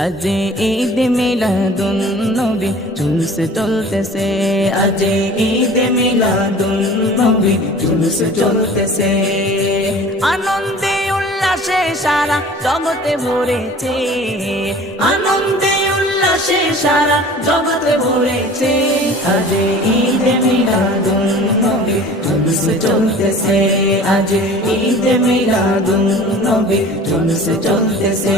আজ ঈদ মিলাদুন নবী জুলুস চলতেছে, আজ ঈদ মিলাদুন নবী জুলুস চলতেছে। আনন্দে উল্লাসে সারা জগতে ভরেছে, আনন্দে উল্লাসে সারা জগতে ভরেছে। আজ ঈদ মিলাদুন নবী জুলুস চলতেছে, আজ ঈদ মিলাদুন নবী জুলুস চলতেছে।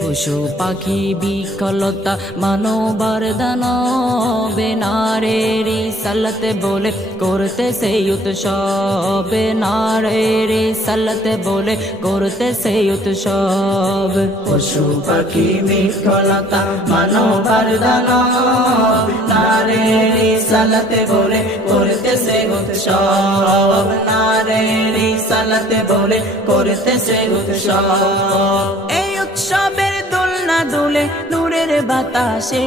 পশু পাখি বিকলতা মানবার দানবে নারীর সালাতে বলে করতেছে উৎসব, নারীর সালাতে বলে করতেছে উৎসব। পশু পাখি বিকলতা মানবার দানব নারীর সালাতে বলে করতেছে উৎসব, নারীর সালাতে বলে করতেছে উৎসব। এই উৎসবের দোলনা দুলে নূরের বাতাসে,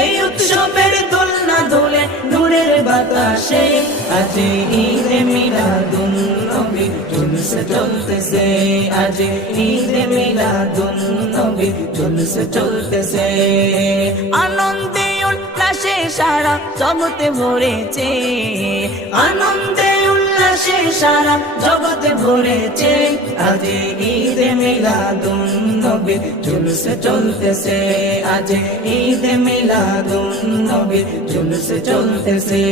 এই উৎসবের দোলনা দুলে নূরের বাতাসে। আজ ঈদ মিলাদুন নবী জুলুস চলতেছে, আজ ঈদ মিলাদুন নবী জুলুস চলতেছে। আনন্দে উল্লাসে সারা জগতে ভরেছে, আনন্দে উল্লাসে সারা জগতে ভরেছে। আজ ঈদ মিলাদুন নবী জুলুস চলতেছে, আজ ঈদ মিলাদুন নবী জুলুস চলতেছে।